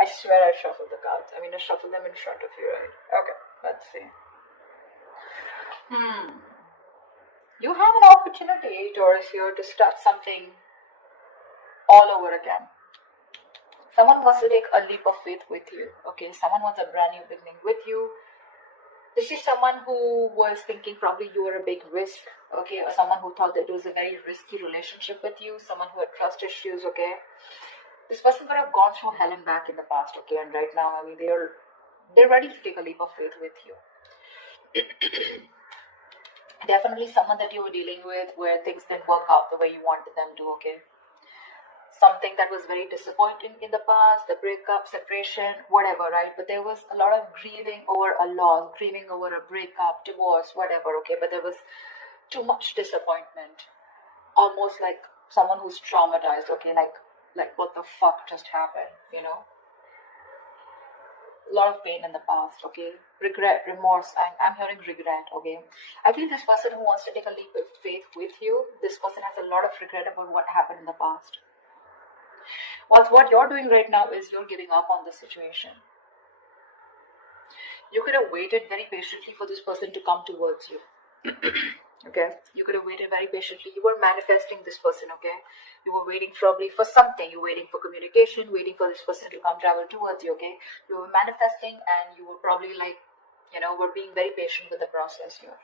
I swear I shuffled the cards. I mean, I shuffled them in front of you, right? Okay, let's see. You have an opportunity, Taurus, here to start something all over again. Someone wants to take a leap of faith with you, okay? Someone wants a brand new beginning with you. This is someone who was thinking probably you were a big risk, okay? Or someone who thought that it was a very risky relationship with you, someone who had trust issues, okay? This person could have gone through hell and back in the past, okay? And right now, I mean, they're ready to take a leap of faith with you. Definitely someone that you were dealing with where things didn't work out the way you wanted them to, okay? Something that was very disappointing in the past, the breakup, separation, whatever, right? But there was a lot of grieving over a loss, grieving over a breakup, divorce, whatever, okay? But there was too much disappointment. Almost like someone who's traumatized, okay? Like what the fuck just happened, you know? A lot of pain in the past, okay? Regret, remorse, I'm hearing regret, okay? I feel this person who wants to take a leap of faith with you, this person has a lot of regret about what happened in the past. What you're doing right now is you're giving up on the situation. You could have waited very patiently for this person to come towards you. Okay? You could have waited very patiently. You were manifesting this person, okay? You were waiting probably for something. You were waiting for communication, waiting for this person to come travel towards you, okay? You were manifesting and you were probably like, were being very patient with the process here.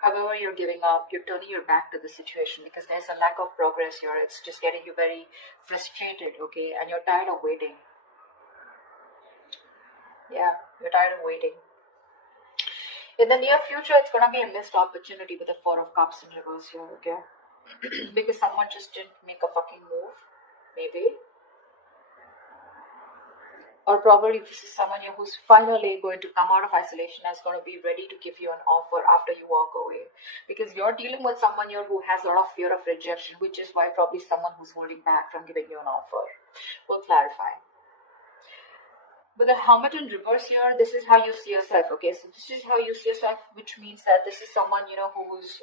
However, you're giving up, you're turning your back to the situation because there's a lack of progress here. It's just getting you very frustrated, okay? And you're tired of waiting. Yeah, you're tired of waiting. In the near future, it's going to be a missed opportunity with the Four of Cups in reverse here, okay? Because someone just didn't make a fucking move, maybe. Or probably this is someone here who's finally going to come out of isolation and is going to be ready to give you an offer after you walk away. Because you're dealing with someone here who has a lot of fear of rejection, which is why probably someone who's holding back from giving you an offer. We'll clarify. With the Hermit in reverse here, this is how you see yourself, okay? So this is how you see yourself, which means that this is someone, who's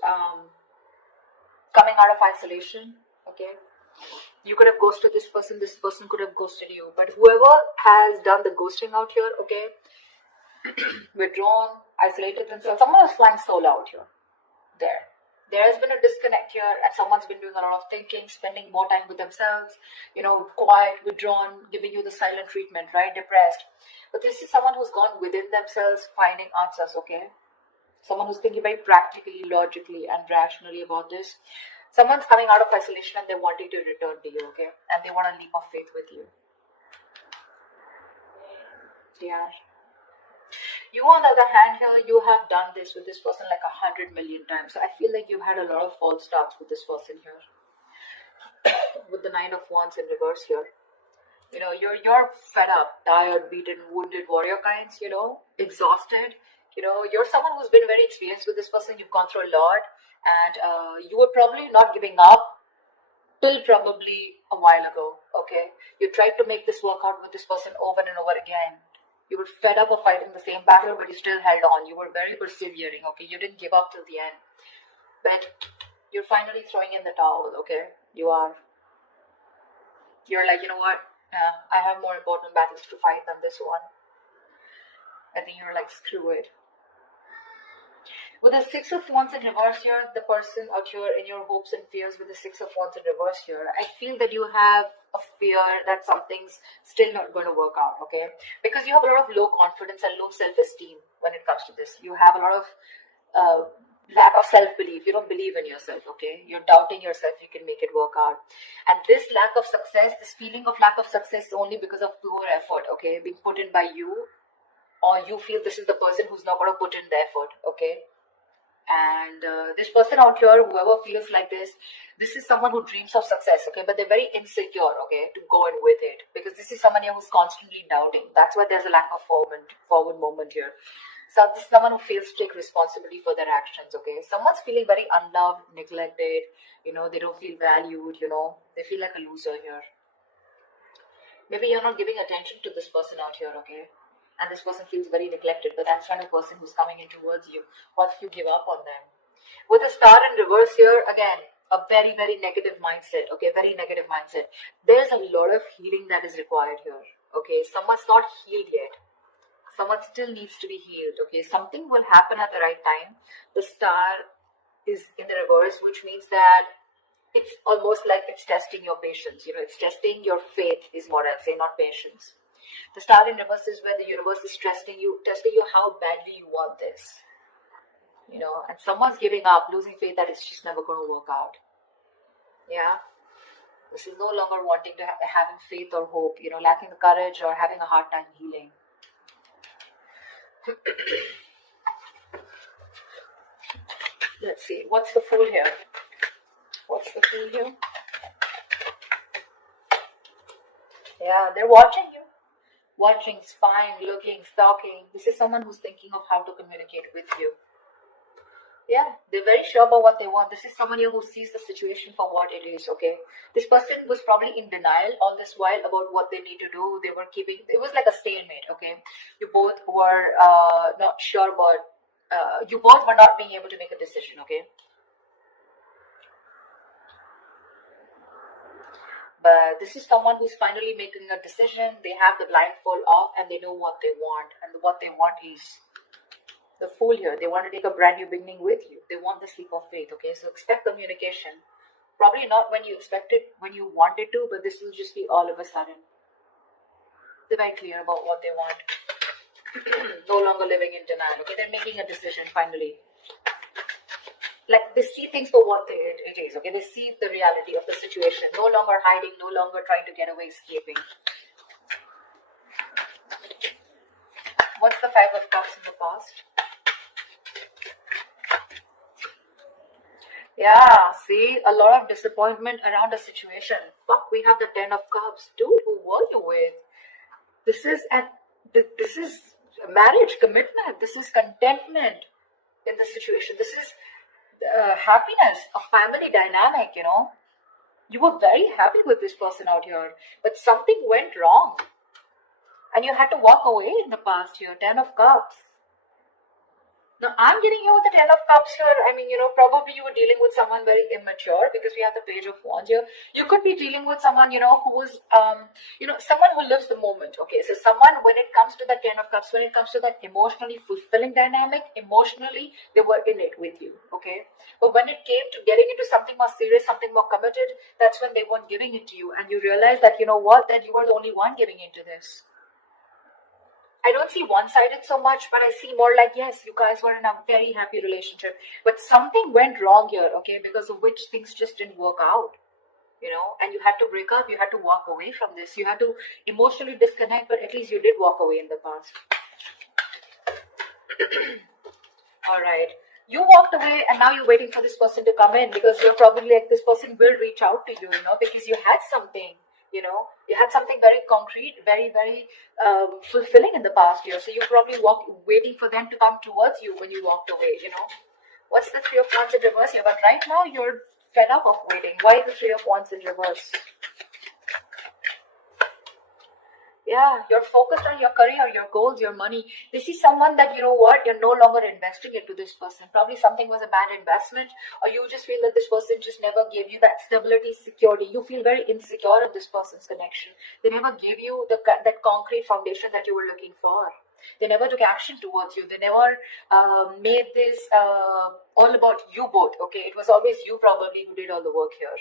coming out of isolation, okay? You could have ghosted this person could have ghosted you. But whoever has done the ghosting out here, okay, withdrawn, isolated themselves, someone is flying solo out here. There has been a disconnect here and someone's been doing a lot of thinking, spending more time with themselves, quiet, withdrawn, giving you the silent treatment, right, depressed. But this is someone who's gone within themselves, finding answers, okay? Someone who's thinking very practically, logically, and rationally about this. Someone's coming out of isolation and they're wanting to return to you, okay? And they want a leap of faith with you. Yeah. You, on the other hand, here, you have done this with this person like 100 million times. So I feel like you've had a lot of false starts with this person here. With the Nine of Wands in reverse here. You're fed up, tired, beaten, wounded warrior kinds, exhausted. You're someone who's been very experienced with this person. You've gone through a lot. And you were probably not giving up till probably a while ago, okay? You tried to make this work out with this person over and over again. You were fed up of fighting the same battle, but you still held on. You were very persevering, okay? You didn't give up till the end. But you're finally throwing in the towel, okay? You're like, you know what? I have more important battles to fight than this one. I think you're like, screw it. With the Six of Wands in reverse here, the person out here in your hopes and fears with the Six of Wands in reverse here, I feel that you have a fear that something's still not going to work out, okay? Because you have a lot of low confidence and low self-esteem when it comes to this. You have a lot of lack of self-belief. You don't believe in yourself, okay? You're doubting yourself you can make it work out. And this lack of success, this feeling of lack of success is only because of poor effort, okay? Being put in by you, or you feel this is the person who's not going to put in the effort, okay? And this person out here, whoever feels like this is someone who dreams of success, okay? But they're very insecure, okay, to go in with it. Because this is someone here who's constantly doubting. That's why there's a lack of forward movement here. So this is someone who fails to take responsibility for their actions, okay? Someone's feeling very unloved, neglected, they don't feel valued, they feel like a loser here. Maybe you're not giving attention to this person out here, okay? And this person feels very neglected, but that's not a person who's coming in towards you. What if you give up on them? With the Star in reverse here, again, a very, very negative mindset, okay, very negative mindset. There's a lot of healing that is required here, okay. Someone's not healed yet. Someone still needs to be healed, okay. Something will happen at the right time. The star is in the reverse, which means that it's almost like it's testing your patience, it's testing your faith is what I'll say, not patience. The star in reverse is where the universe is testing you how badly you want this, and someone's giving up, losing faith that it's just never going to work out. Yeah, this is no longer wanting to having faith or hope, lacking the courage or having a hard time healing. Let's see, what's the Fool here? What's the Fool here? Yeah, they're watching you. Watching, spying, looking, stalking. This is someone who's thinking of how to communicate with you. Yeah, they're very sure about what they want. This is someone here who sees the situation for what it is, okay? This person was probably in denial all this while about what they need to do. They were keeping, it was like a stalemate, okay? You both were not sure about, you both were not being able to make a decision, okay? But this is someone who's finally making a decision. They have the blindfold off and they know what they want. And what they want is the Fool here. They want to take a brand new beginning with you. They want the sleep of faith, okay? So expect communication. Probably not when you expect it, when you want it to, but this will just be all of a sudden. They're very clear about what they want. No longer living in denial, okay? They're making a decision finally. Like they see things for what it is, okay? They see the reality of the situation. No longer hiding, no longer trying to get away, escaping. What's the Five of Cups in the past? Yeah, see, a lot of disappointment around a situation. Fuck, we have the Ten of Cups. Dude, who were you with? This is marriage, commitment. This is contentment in the situation. This is happiness, a family dynamic, You were very happy with this person out here, but something went wrong. And you had to walk away in the past year. Ten of Cups. Now, I'm getting you with the Ten of Cups here. I mean, probably you were dealing with someone very immature because we have the Page of Wands here. You could be dealing with someone, who was, someone who lives the moment. Okay, so someone, when it comes to the Ten of Cups, when it comes to that emotionally fulfilling dynamic, emotionally, they were in it with you. Okay, but when it came to getting into something more serious, something more committed, that's when they weren't giving it to you. And you realize that, that you were the only one giving into this. I don't see one-sided so much, but I see more like, yes, you guys were in a very happy relationship, but something went wrong here, okay, because of which things just didn't work out, and you had to break up, you had to walk away from this, you had to emotionally disconnect, but at least you did walk away in the past. All right. You walked away and now you're waiting for this person to come in because you're probably like, this person will reach out to you, because you had something. You had something very concrete, very, very fulfilling in the past year. So you probably waiting for them to come towards you when you walked away, What's the Three of Wands in reverse here? But right now you're fed up of waiting. Why the Three of Wands in reverse? Yeah, you're focused on your career, your goals, your money. This is someone that, you're no longer investing into this person. Probably something was a bad investment, or you just feel that this person just never gave you that stability, security. You feel very insecure in this person's connection. They never gave you that concrete foundation that you were looking for. They never took action towards you. They never made this all about you both, okay? It was always you probably who did all the work here,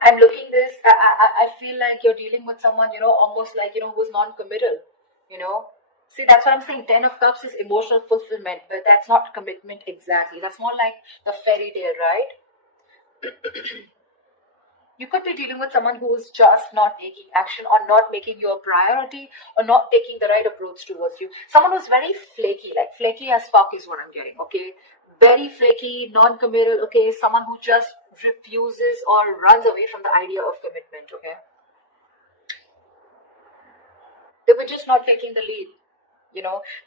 I'm looking this, I feel like you're dealing with someone, almost like, who's non-committal, See, that's what I'm saying. Ten of Cups is emotional fulfillment, but that's not commitment exactly. That's more like the fairy tale, right? You could be dealing with someone who is just not taking action or not making you a priority or not taking the right approach towards you. Someone who's very flaky, like flaky as fuck is what I'm getting, okay? Very flaky, non-committal, okay? Someone who just refuses or runs away from the idea of commitment, okay? They were just not taking the lead.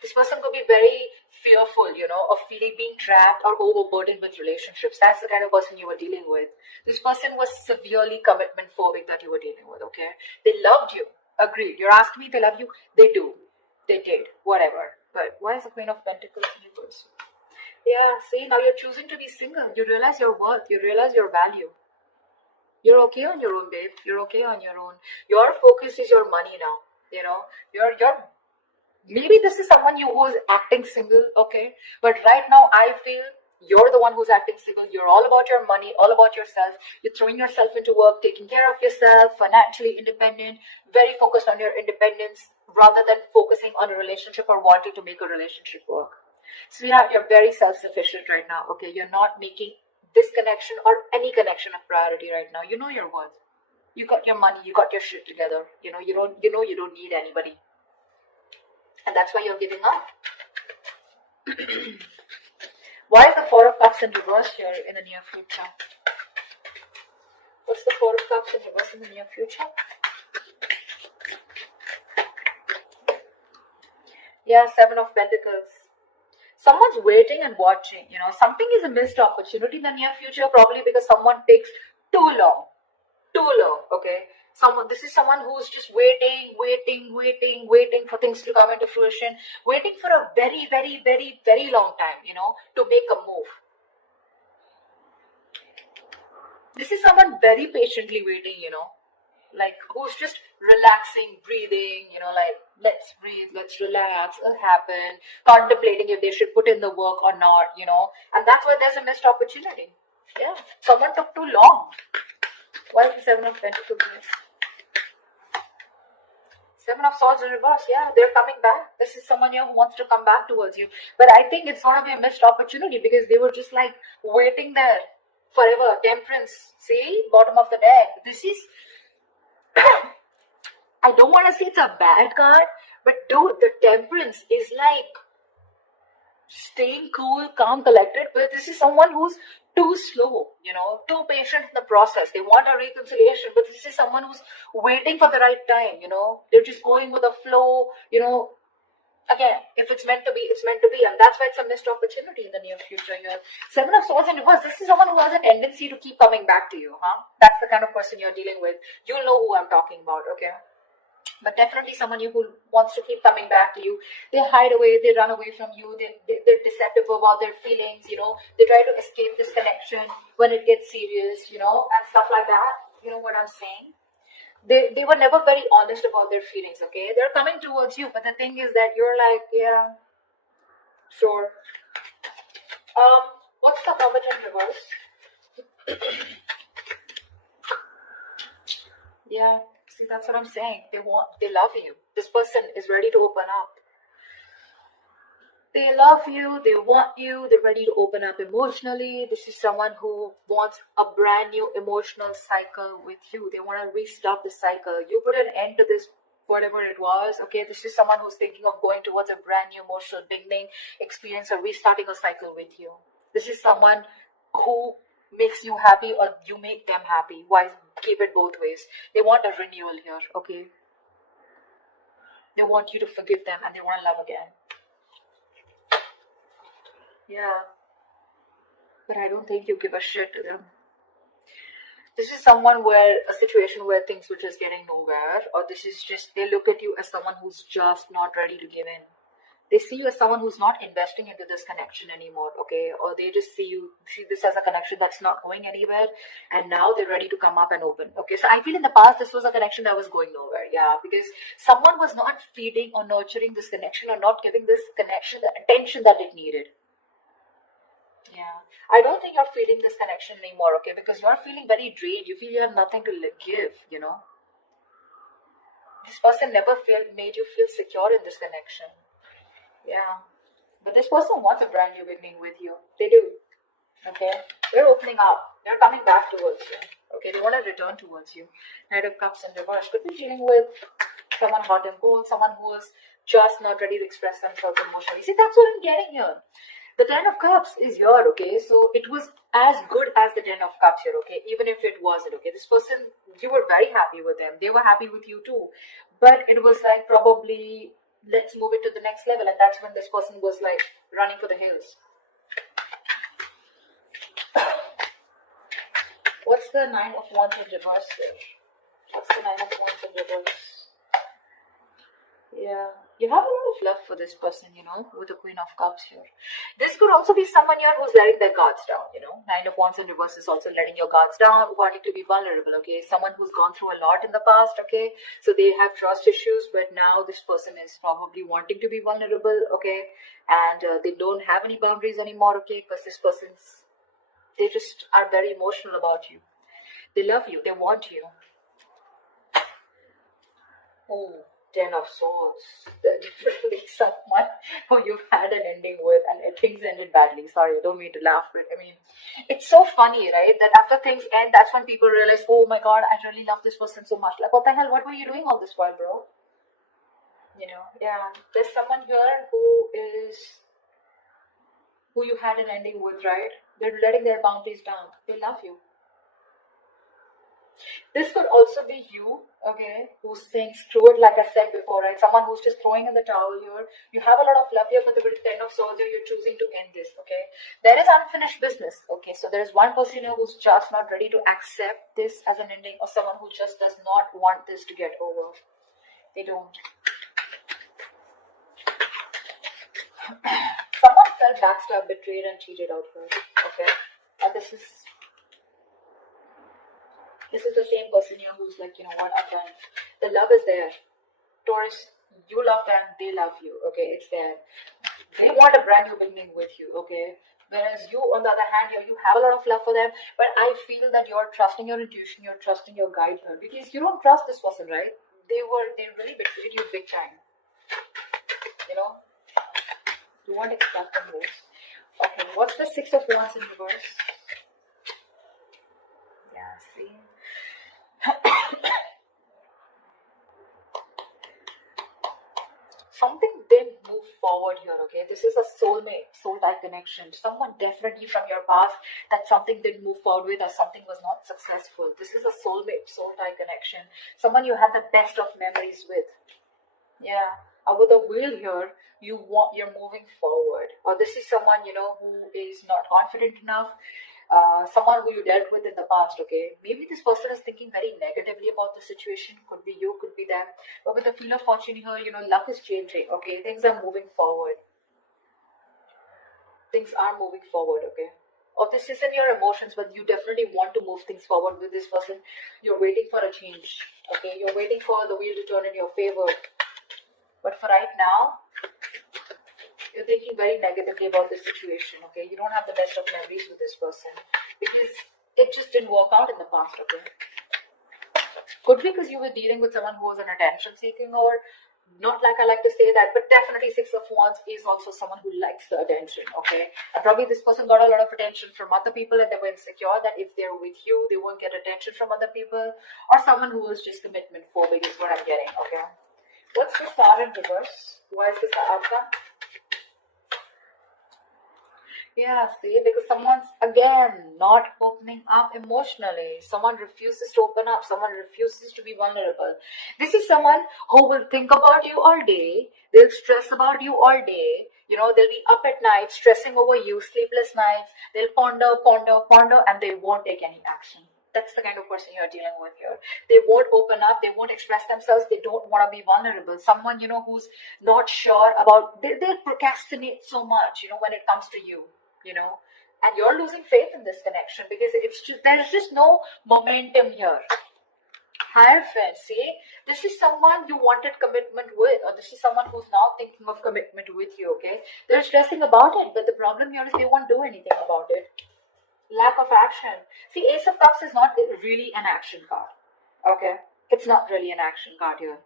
This person could be very fearful, of feeling being trapped or overburdened with relationships. That's the kind of person you were dealing with. This person was severely commitment phobic that you were dealing with, okay? They loved you. Agreed. You're asking me they love you? They do. They did. Whatever. But why is the Queen of Pentacles in reverse? Yeah, see, now you're choosing to be single. You realize your worth. You realize your value. You're okay on your own, babe. You're okay on your own. Your focus is your money now. You know, you're maybe this is someone you who's acting single, okay? But right now I feel you're the one who's acting single. You're all about your money, all about yourself. You're throwing yourself into work, taking care of yourself, financially independent, very focused on your independence rather than focusing on a relationship or wanting to make a relationship work. So yeah, you're very self-sufficient right now, okay? You're not making this connection or any connection a priority right now. You know your worth. You got your money, you got your shit together. You don't need anybody. And that's why you're giving up. Why is the Four of Cups in reverse here in the near future? What's the Four of Cups in reverse in the near future? Yeah, Seven of Pentacles. Someone's waiting and watching. Something is a missed opportunity in the near future, probably because someone takes too long. Okay? This is someone who's just waiting for things to come into fruition, waiting for a very, very, very, very long time, to make a move. This is someone very patiently waiting, like who's just relaxing, breathing, like let's breathe, let's relax, it'll happen, contemplating if they should put in the work or not, and that's why there's a missed opportunity. Yeah, someone took too long. Why is the Seven of Pentacles? Seven of Swords in reverse. Yeah, they're coming back. This is someone here who wants to come back towards you. But I think it's gonna be a missed opportunity because they were just like waiting there forever. Temperance. See? Bottom of the deck. This is I don't want to say it's a bad card, but dude, the Temperance is like staying cool, calm, collected. But this is someone who's too slow, too patient in the process. They want a reconciliation, but this is someone who's waiting for the right time, They're just going with the flow, Again, if it's meant to be, it's meant to be. And that's why it's a missed opportunity in the near future. You have Seven of Swords in reverse. This is someone who has a tendency to keep coming back to you, huh? That's the kind of person you're dealing with. You'll know who I'm talking about, okay? But definitely someone who wants to keep coming back to you. They hide away, they run away from you, they're deceptive about their feelings, They try to escape this connection when it gets serious, and stuff like that. You know what I'm saying? They were never very honest about their feelings, okay? They're coming towards you, but the thing is that you're like, yeah, sure. What's the Hermit in reverse? Yeah, see, that's what I'm saying. They love you. This person is ready to open up. They love you, they want you, they're ready to open up emotionally. This is someone who wants a brand new emotional cycle with you. They want to restart the cycle. You put an end to this, whatever it was, okay? This is someone who's thinking of going towards a brand new emotional beginning, experience or restarting a cycle with you. This is someone who makes you happy or you make them happy. Why keep it both ways? They want a renewal here, okay? They want you to forgive them and they want to love again. Yeah, but I don't think you give a shit to them. This is someone a situation where things were just getting nowhere, or this is just, they look at you as someone who's just not ready to give in. They see you as someone who's not investing into this connection anymore, okay? Or they just see this as a connection that's not going anywhere, and now they're ready to come up and open, okay? So I feel in the past, this was a connection that was going nowhere, yeah, because someone was not feeding or nurturing this connection or not giving this connection the attention that it needed. Yeah, I don't think you're feeling this connection anymore, okay? Because you're feeling very drained. You feel you have nothing to give, This person never made you feel secure in this connection. Yeah, but this person wants a brand new beginning with you. They do, okay? They're opening up. They're coming back towards you, okay? They want to return towards you. Knight of Cups in reverse. Could be dealing with someone hot and cold, someone who is just not ready to express themselves emotionally. See, that's what I'm getting here. The Ten of Cups is here, okay? So it was as good as the Ten of Cups here, okay? Even if it wasn't, okay? This person, you were very happy with them. They were happy with you too. But it was like probably, let's move it to the next level. And that's when this person was like running for the hills. What's the Nine of Wands in reverse here? What's the Nine of Wands in reverse? Yeah, You have a lot of love for this person, with the Queen of Cups here. This could also be someone here who's letting their guards down, Nine of Wands in reverse is also letting your guards down, wanting to be vulnerable, okay? Someone who's gone through a lot in the past, okay? So they have trust issues, but now this person is probably wanting to be vulnerable, okay? And they don't have any boundaries anymore, okay? Because this person's, they just are very emotional about you. They love you, they want you. Oh. 10 of Swords. Definitely someone who you've had an ending with and things ended badly. Sorry, I don't mean to laugh, but I mean, it's so funny, right? That after things end, that's when people realize, oh my god, I really love this person so much. Like, what the hell? What were you doing all this while, bro? Yeah. There's someone here who you had an ending with, right? They're letting their boundaries down. They love you. This could also be you, okay, who's saying screw it, like I said before, right? Someone who's just throwing in the towel here. You have a lot of love here, but with the 10 of Swords here, you're choosing to end this, okay? There is unfinished business, okay? So there's one person here who's just not ready to accept this as an ending, or someone who just does not want this to get over. They don't. Someone felt backstabbed, betrayed, and cheated out here, okay? And this is the same person here who's like, you know what, I'm done. The love is there. Taurus, you love them, they love you, okay? It's there. They want a brand new beginning with you, okay? Whereas you, on the other hand, you have a lot of love for them, but I feel that you're trusting your intuition, you're trusting your guide here, because you don't trust this person, right? They really betrayed you big time. You won't expect them this. Okay, what's the 6 of Wands in reverse? Yeah, see? Something didn't move forward here, okay? This is a soulmate, soul-type connection. Someone definitely from your past that something didn't move forward with, or something was not successful. This is a soulmate, soul-type connection. Someone you had the best of memories with. Yeah. With a wheel here, you're moving forward. Or this is someone, who is not confident enough. Someone who you dealt with in the past, okay? Maybe this person is thinking very negatively about the situation. Could be you, could be them. But with the Wheel of Fortune here, luck is changing, okay? Things are moving forward. Things are moving forward, okay? Or this isn't your emotions, but you definitely want to move things forward with this person. You're waiting for a change, okay? You're waiting for the wheel to turn in your favor. But for right now, you're thinking very negatively about this situation, okay? You don't have the best of memories with this person because it just didn't work out in the past, okay? Could be because you were dealing with someone who was an attention seeking, or not like I like to say that, but definitely 6 of Wands is also someone who likes the attention, okay? And probably this person got a lot of attention from other people and they were insecure that if they're with you, they won't get attention from other people, or someone who was just commitment phobic is what I'm getting, okay? What's the star in reverse? Why is this the outcome? Yeah, see, because someone's again not opening up emotionally. Someone refuses to open up. Someone refuses to be vulnerable. This is someone who will think about you all day. They'll stress about you all day. They'll be up at night stressing over you, sleepless nights. They'll ponder, and they won't take any action. That's the kind of person you're dealing with here. They won't open up. They won't express themselves. They don't want to be vulnerable. Someone, who's not sure about, they'll procrastinate so much, when it comes to you. And you're losing faith in this connection because there's just no momentum here. Hierophant, see, this is someone you wanted commitment with, or this is someone who's now thinking of commitment with you, okay? They're stressing about it, but the problem here is they won't do anything about it. Lack of action. See, Ace of Cups is not really an action card, okay? It's not really an action card here.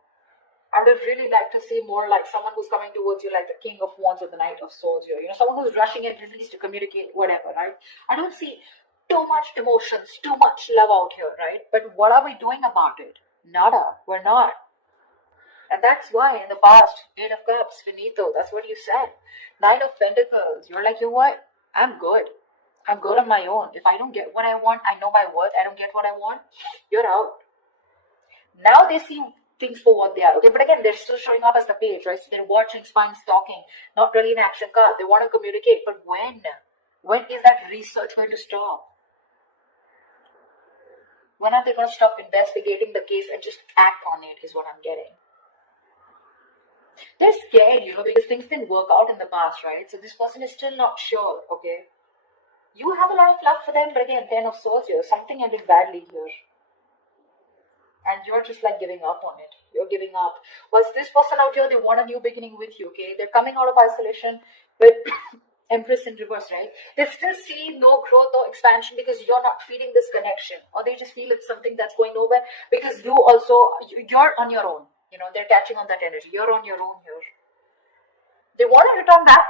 I would have really liked to see more like someone who's coming towards you like the King of Wands or the Knight of Swords here. Someone who's rushing in at least to communicate, whatever, right? I don't see too much emotions, too much love out here, right? But what are we doing about it? Nada. We're not. And that's why in the past, 8 of Cups, finito, that's what you said. 9 of Pentacles, you're like, you know what? I'm good. I'm good on my own. If I don't get what I want, I know my worth. I don't get what I want, you're out. Now they see things for what they are, okay? But again, they're still showing up as the page, right? So they're watching, spying, stalking, not really an action card. They want to communicate, but when? When is that research going to stop? When are they going to stop investigating the case and just act on it is what I'm getting. They're scared, because things didn't work out in the past, right? So this person is still not sure, okay? You have a lot of love for them, but again, 10 of swords here. Something ended badly here. And you're just like giving up on it. You're giving up. Whilst this person out here, they want a new beginning with you, okay? They're coming out of isolation with Empress in reverse, right? They still see no growth or expansion because you're not feeding this connection. Or they just feel it's something that's going nowhere because you're on your own. They're catching on that energy. You're on your own here. They want to return back